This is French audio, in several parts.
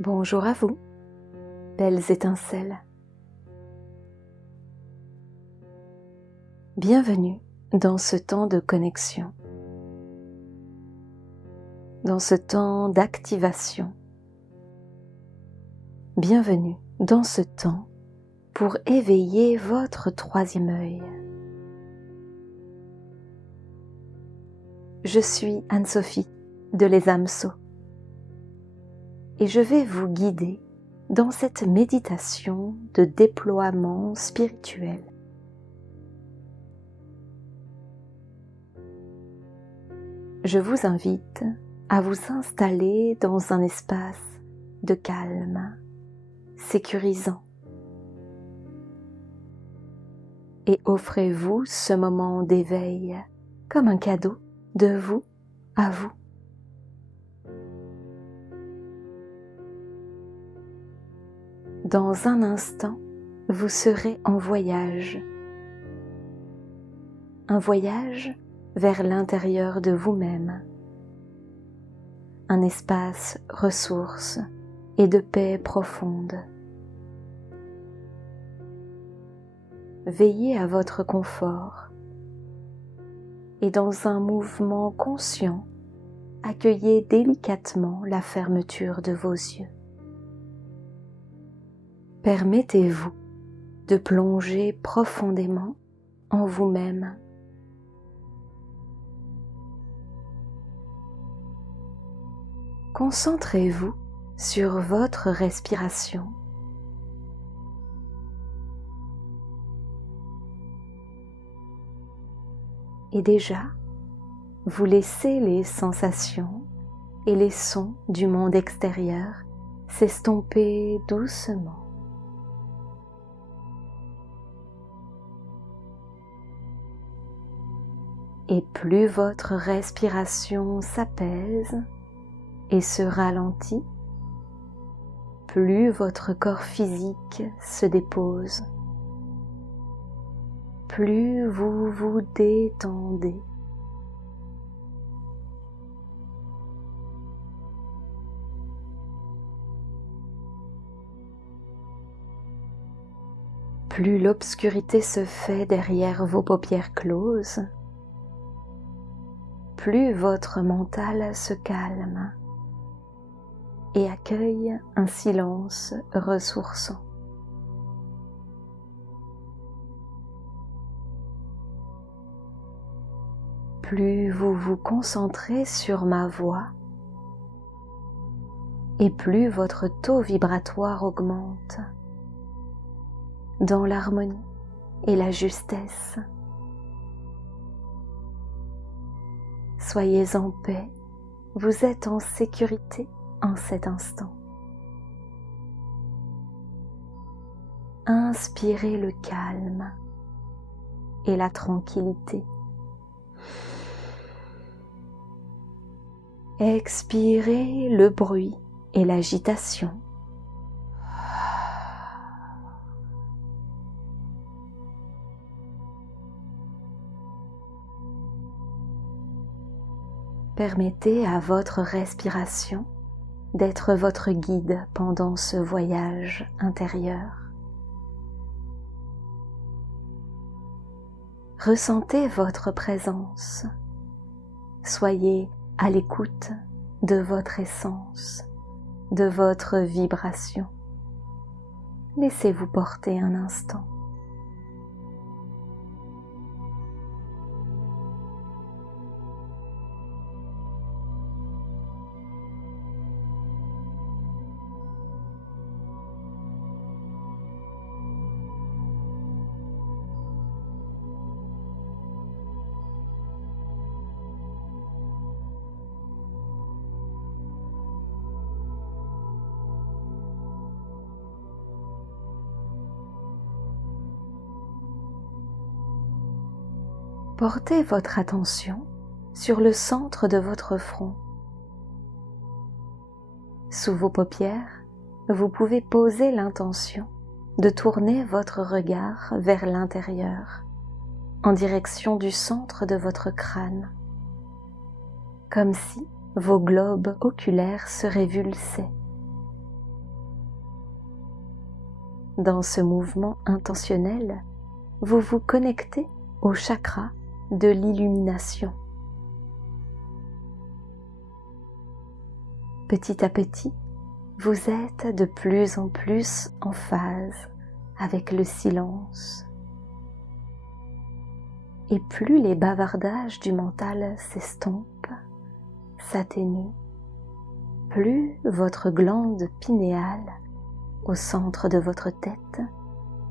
Bonjour à vous, belles étincelles. Bienvenue dans ce temps de connexion, dans ce temps d'activation. Bienvenue dans ce temps pour éveiller votre troisième œil. Je suis Anne-Sophie de Les âmes Sceaux et je vais vous guider dans cette méditation de déploiement spirituel. Je vous invite à vous installer dans un espace de calme, sécurisant. Et offrez-vous ce moment d'éveil comme un cadeau de vous à vous. Dans un instant, vous serez en voyage. Un voyage vers l'intérieur de vous-même. Un espace ressource et de paix profonde. Veillez à votre confort et dans un mouvement conscient, accueillez délicatement la fermeture de vos yeux. Permettez-vous de plonger profondément en vous-même. Concentrez-vous sur votre respiration. Et déjà, vous laissez les sensations et les sons du monde extérieur s'estomper doucement. Et plus votre respiration s'apaise et se ralentit, plus votre corps physique se dépose, plus vous vous détendez. Plus l'obscurité se fait derrière vos paupières closes, plus votre mental se calme et accueille un silence ressourçant. Plus vous vous concentrez sur ma voix et plus votre taux vibratoire augmente dans l'harmonie et la justesse. Soyez en paix, vous êtes en sécurité en cet instant. Inspirez le calme et la tranquillité. Expirez le bruit et l'agitation. Permettez à votre respiration d'être votre guide pendant ce voyage intérieur. Ressentez votre présence. Soyez à l'écoute de votre essence, de votre vibration. Laissez-vous porter un instant. Portez votre attention sur le centre de votre front. Sous vos paupières, vous pouvez poser l'intention de tourner votre regard vers l'intérieur, en direction du centre de votre crâne, comme si vos globes oculaires se révulsaient Dans ce mouvement intentionnel, vous vous connectez au chakra de l'illumination. Petit à petit, vous êtes de plus en plus en phase avec le silence. Et plus les bavardages du mental s'estompent, s'atténuent, plus votre glande pinéale, au centre de votre tête,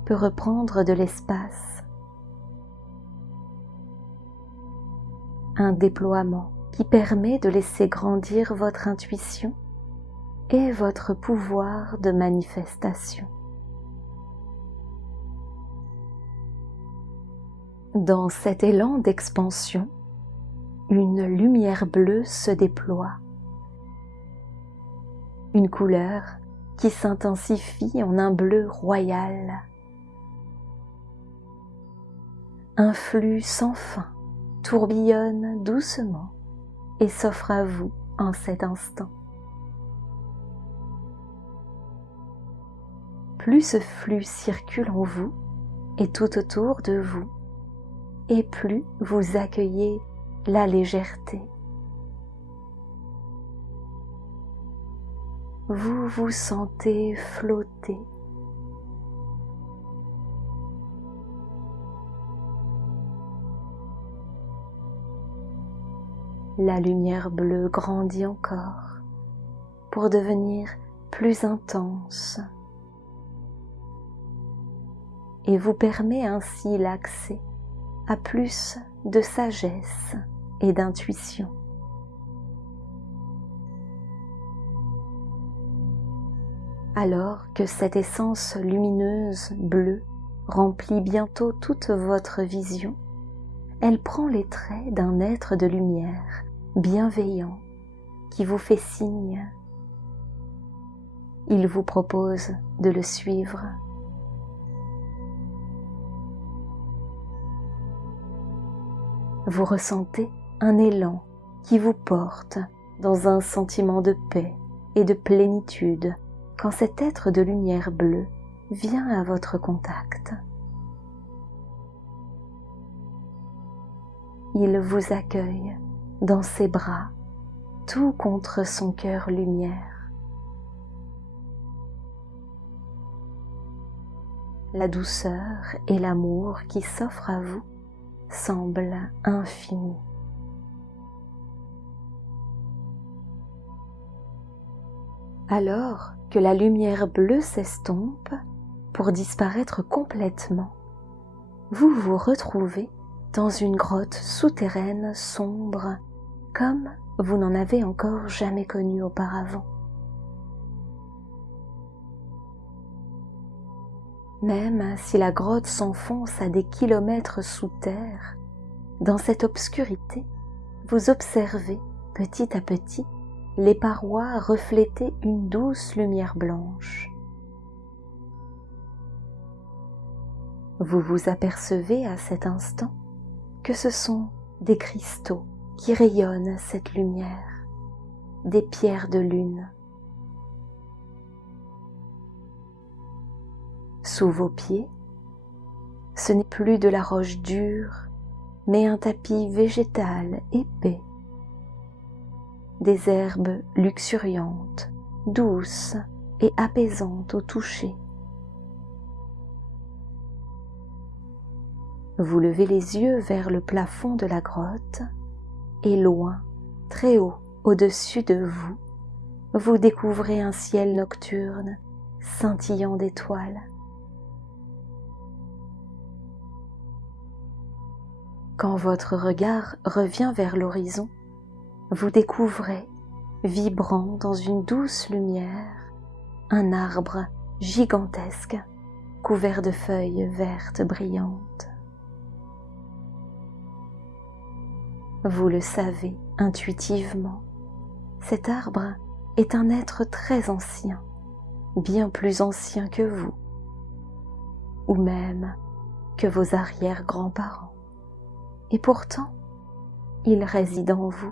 peut reprendre de l'espace. Un déploiement qui permet de laisser grandir votre intuition et votre pouvoir de manifestation. Dans cet élan d'expansion, une lumière bleue se déploie, une couleur qui s'intensifie en un bleu royal. Un flux sans fin tourbillonne doucement et s'offre à vous en cet instant. Plus ce flux circule en vous et tout autour de vous, et plus vous accueillez la légèreté. Vous vous sentez flotter. La lumière bleue grandit encore pour devenir plus intense et vous permet ainsi l'accès à plus de sagesse et d'intuition. Alors que cette essence lumineuse bleue remplit bientôt toute votre vision, elle prend les traits d'un être de lumière bienveillant qui vous fait signe. Il vous propose de le suivre. Vous ressentez un élan qui vous porte dans un sentiment de paix et de plénitude quand cet être de lumière bleue vient à votre contact. Il vous accueille dans ses bras, tout contre son cœur lumière. La douceur et l'amour qui s'offrent à vous semblent infinis. Alors que la lumière bleue s'estompe pour disparaître complètement, vous vous retrouvez dans une grotte souterraine sombre comme vous n'en avez encore jamais connu auparavant. Même si la grotte s'enfonce à des kilomètres sous terre, dans cette obscurité, vous observez petit à petit les parois refléter une douce lumière blanche. Vous vous apercevez à cet instant que ce sont des cristaux qui rayonnent cette lumière, des pierres de lune. Sous vos pieds, ce n'est plus de la roche dure, mais un tapis végétal épais, des herbes luxuriantes, douces et apaisantes au toucher. Vous levez les yeux vers le plafond de la grotte et loin, très haut au-dessus de vous, vous découvrez un ciel nocturne scintillant d'étoiles. Quand votre regard revient vers l'horizon, vous découvrez, vibrant dans une douce lumière, un arbre gigantesque couvert de feuilles vertes brillantes. Vous le savez intuitivement, cet arbre est un être très ancien, bien plus ancien que vous, ou même que vos arrière-grands-parents. Et pourtant, il réside en vous.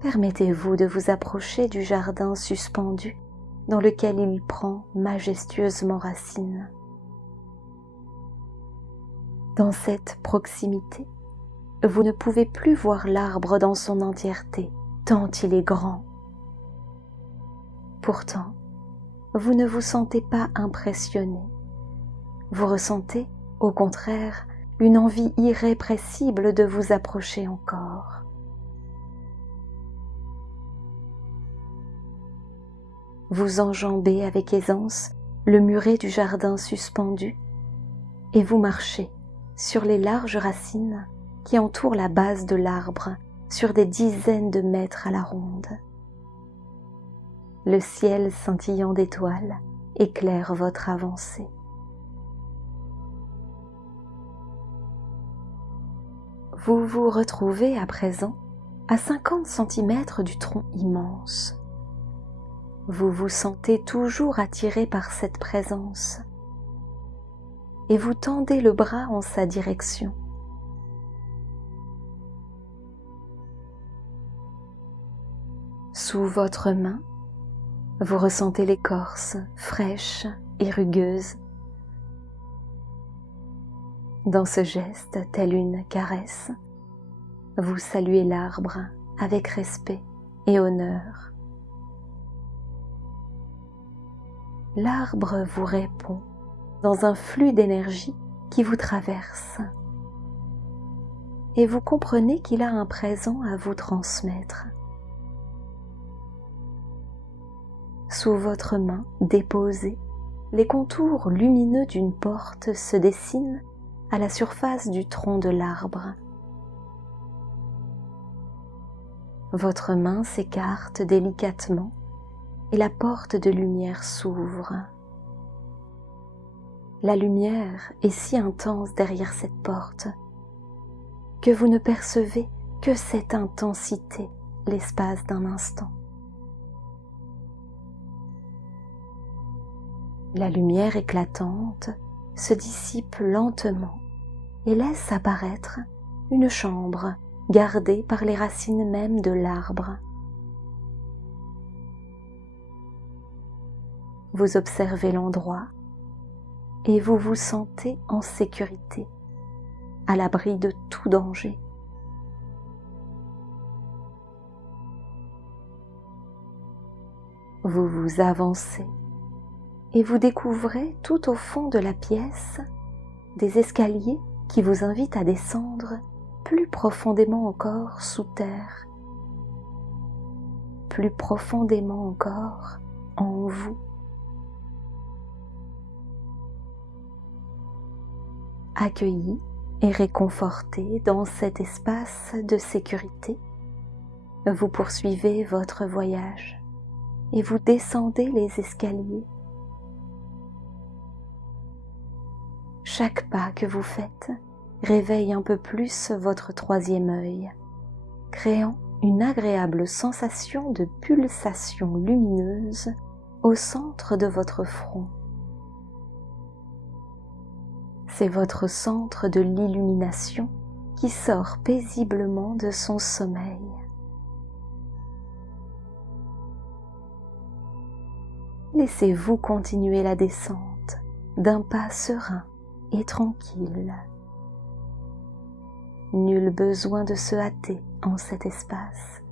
Permettez-vous de vous approcher du jardin suspendu dans lequel il prend majestueusement racine. Dans cette proximité, vous ne pouvez plus voir l'arbre dans son entièreté, tant il est grand. Pourtant, vous ne vous sentez pas impressionné. Vous ressentez, au contraire, une envie irrépressible de vous approcher encore. Vous enjambez avec aisance le muret du jardin suspendu et vous marchez sur les larges racines qui entourent la base de l'arbre sur des dizaines de mètres à la ronde. Le ciel scintillant d'étoiles éclaire votre avancée. Vous vous retrouvez à présent à 50 cm du tronc immense. Vous vous sentez toujours attiré par cette présence et vous tendez le bras en sa direction. Sous votre main, vous ressentez l'écorce fraîche et rugueuse. Dans ce geste, telle une caresse, vous saluez l'arbre avec respect et honneur. L'arbre vous répond dans un flux d'énergie qui vous traverse et vous comprenez qu'il a un présent à vous transmettre. Sous votre main déposée, les contours lumineux d'une porte se dessinent à la surface du tronc de l'arbre. Votre main s'écarte délicatement et la porte de lumière s'ouvre. La lumière est si intense derrière cette porte que vous ne percevez que cette intensité l'espace d'un instant. La lumière éclatante se dissipe lentement et laisse apparaître une chambre gardée par les racines mêmes de l'arbre. Vous observez l'endroit et vous vous sentez en sécurité, à l'abri de tout danger. Vous vous avancez et vous découvrez tout au fond de la pièce des escaliers qui vous invitent à descendre plus profondément encore sous terre, plus profondément encore en vous. Accueilli et réconforté dans cet espace de sécurité, vous poursuivez votre voyage et vous descendez les escaliers. Chaque pas que vous faites réveille un peu plus votre troisième œil, créant une agréable sensation de pulsation lumineuse au centre de votre front. C'est votre centre de l'illumination qui sort paisiblement de son sommeil. Laissez-vous continuer la descente d'un pas serein et tranquille. Nul besoin de se hâter en cet espace.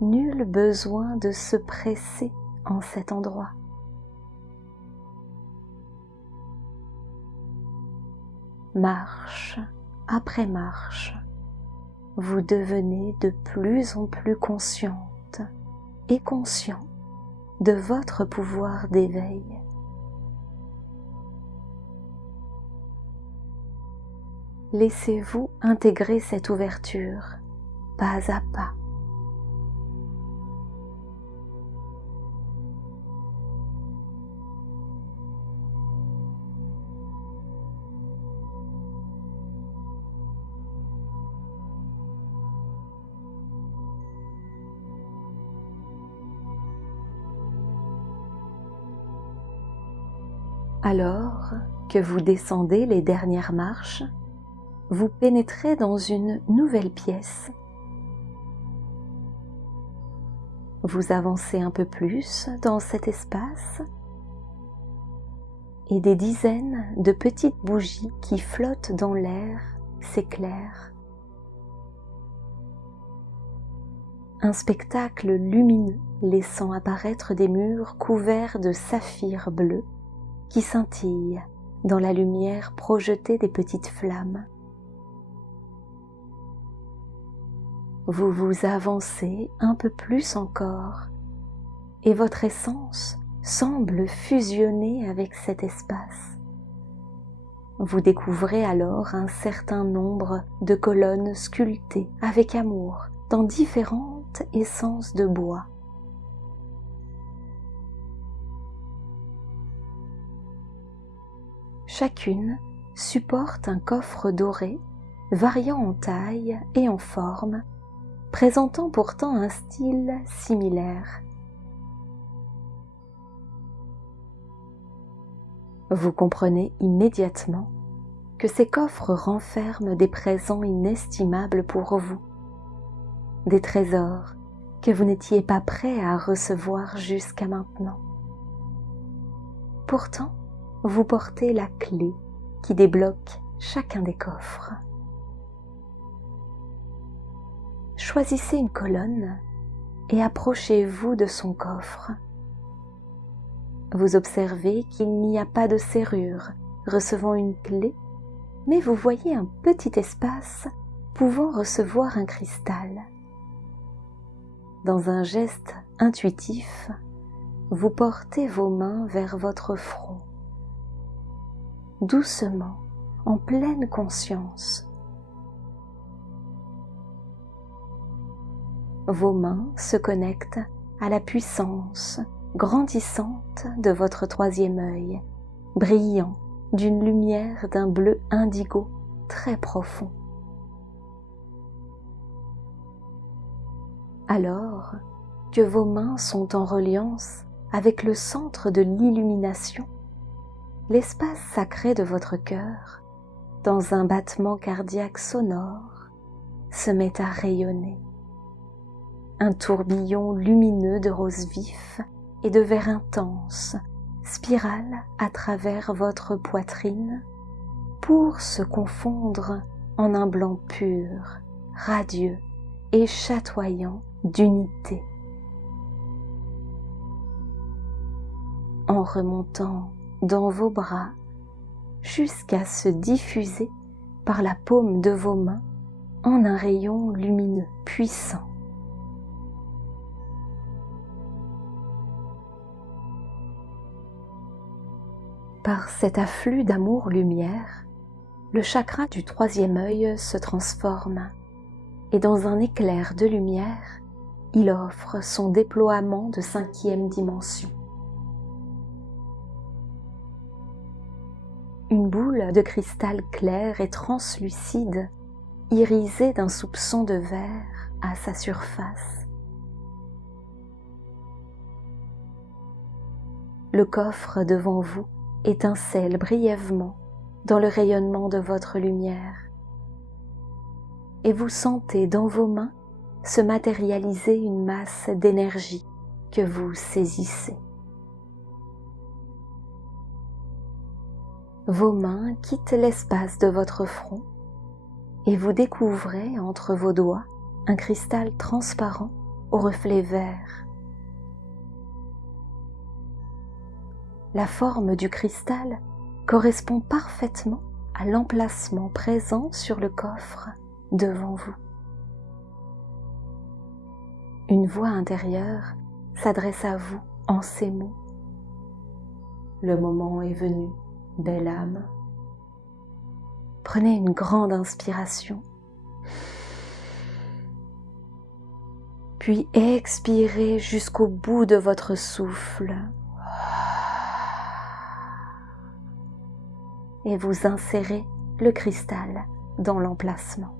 Nul besoin de se presser en cet endroit. Marche après marche, vous devenez de plus en plus consciente et conscient de votre pouvoir d'éveil. Laissez-vous intégrer cette ouverture, pas à pas. Alors que vous descendez les dernières marches, vous pénétrez dans une nouvelle pièce. Vous avancez un peu plus dans cet espace et des dizaines de petites bougies qui flottent dans l'air s'éclairent. Un spectacle lumineux laissant apparaître des murs couverts de saphir bleu qui scintillent dans la lumière projetée des petites flammes. Vous vous avancez un peu plus encore et votre essence semble fusionner avec cet espace. Vous découvrez alors un certain nombre de colonnes sculptées avec amour dans différentes essences de bois. Chacune supporte un coffre doré, variant en taille et en forme, présentant pourtant un style similaire. Vous comprenez immédiatement que ces coffres renferment des présents inestimables pour vous, des trésors que vous n'étiez pas prêt à recevoir jusqu'à maintenant. Pourtant, vous portez la clé qui débloque chacun des coffres. Choisissez une colonne et approchez-vous de son coffre. Vous observez qu'il n'y a pas de serrure recevant une clé, mais vous voyez un petit espace pouvant recevoir un cristal. Dans un geste intuitif, vous portez vos mains vers votre front, doucement, en pleine conscience. Vos mains se connectent à la puissance grandissante de votre troisième œil, brillant d'une lumière d'un bleu indigo très profond. Alors que vos mains sont en reliance avec le centre de l'illumination, l'espace sacré de votre cœur, dans un battement cardiaque sonore, se met à rayonner. Un tourbillon lumineux de rose vif et de vert intense spirale à travers votre poitrine pour se confondre en un blanc pur, radieux et chatoyant d'unité. En remontant dans vos bras jusqu'à se diffuser par la paume de vos mains en un rayon lumineux puissant. Par cet afflux d'amour-lumière, le chakra du troisième œil se transforme et dans un éclair de lumière, il offre son déploiement de cinquième dimension. Une boule de cristal clair et translucide, irisée d'un soupçon de vert à sa surface. Le coffre devant vous étincelle brièvement dans le rayonnement de votre lumière et vous sentez dans vos mains se matérialiser une masse d'énergie que vous saisissez. Vos mains quittent l'espace de votre front et vous découvrez entre vos doigts un cristal transparent au reflet vert. La forme du cristal correspond parfaitement à l'emplacement présent sur le coffre devant vous. Une voix intérieure s'adresse à vous en ces mots. Le moment est venu, belle âme. Prenez une grande inspiration, puis expirez jusqu'au bout de votre souffle. Et vous insérez le cristal dans l'emplacement.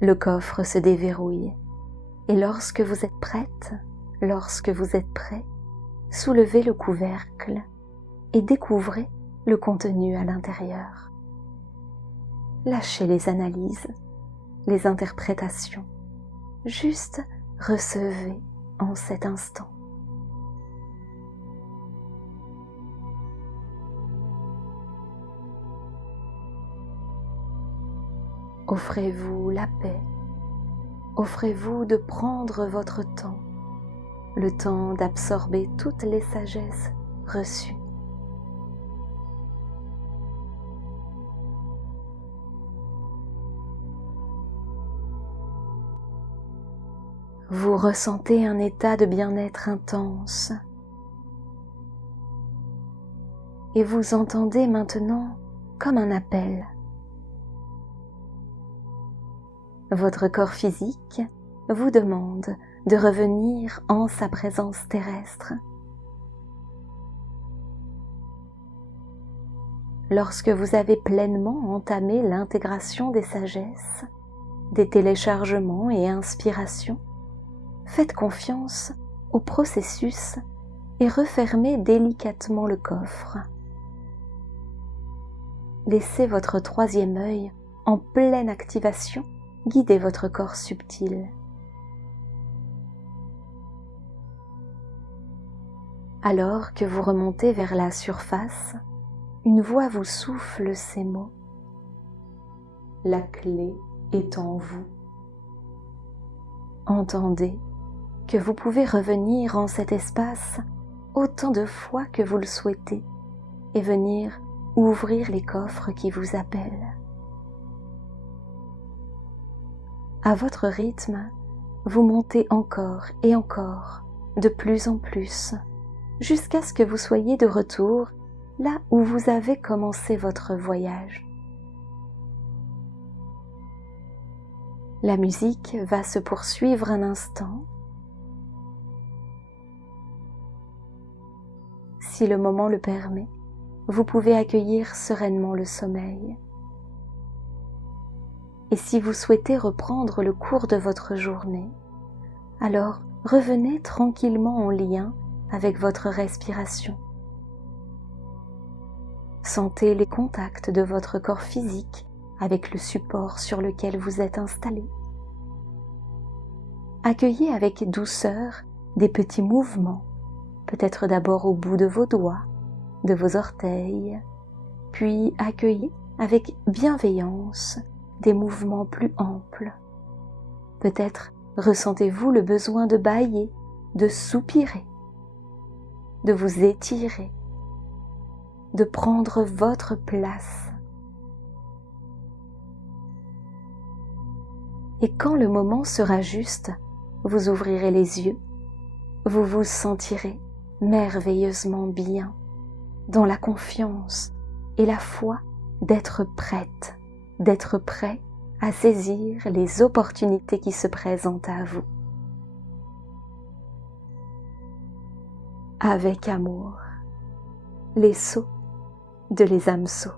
Le coffre se déverrouille et lorsque vous êtes prête, lorsque vous êtes prêt, soulevez le couvercle et découvrez le contenu à l'intérieur. Lâchez les analyses, les interprétations, juste recevez en cet instant. Offrez-vous la paix, offrez-vous de prendre votre temps, le temps d'absorber toutes les sagesses reçues. Vous ressentez un état de bien-être intense et vous entendez maintenant comme un appel. Votre corps physique vous demande de revenir en sa présence terrestre. Lorsque vous avez pleinement entamé l'intégration des sagesses, des téléchargements et inspirations, faites confiance au processus et refermez délicatement le coffre. Laissez votre troisième œil en pleine activation guider votre corps subtil. Alors que vous remontez vers la surface, une voix vous souffle ces mots. La clé est en vous. Entendez que vous pouvez revenir en cet espace autant de fois que vous le souhaitez et venir ouvrir les coffres qui vous appellent. À votre rythme, vous montez encore et encore, de plus en plus, jusqu'à ce que vous soyez de retour là où vous avez commencé votre voyage. La musique va se poursuivre un instant. Si le moment le permet, vous pouvez accueillir sereinement le sommeil. Et si vous souhaitez reprendre le cours de votre journée, alors revenez tranquillement en lien avec votre respiration. Sentez les contacts de votre corps physique avec le support sur lequel vous êtes installé. Accueillez avec douceur des petits mouvements, peut-être d'abord au bout de vos doigts, de vos orteils, puis accueillez avec bienveillance des mouvements plus amples. Peut-être ressentez-vous le besoin de bâiller, de soupirer, de vous étirer, de prendre votre place. Et quand le moment sera juste, vous ouvrirez les yeux, vous vous sentirez merveilleusement bien, dans la confiance et la foi d'être prête, d'être prêt à saisir les opportunités qui se présentent à vous. Avec amour, les sauts de Les âmes sauts.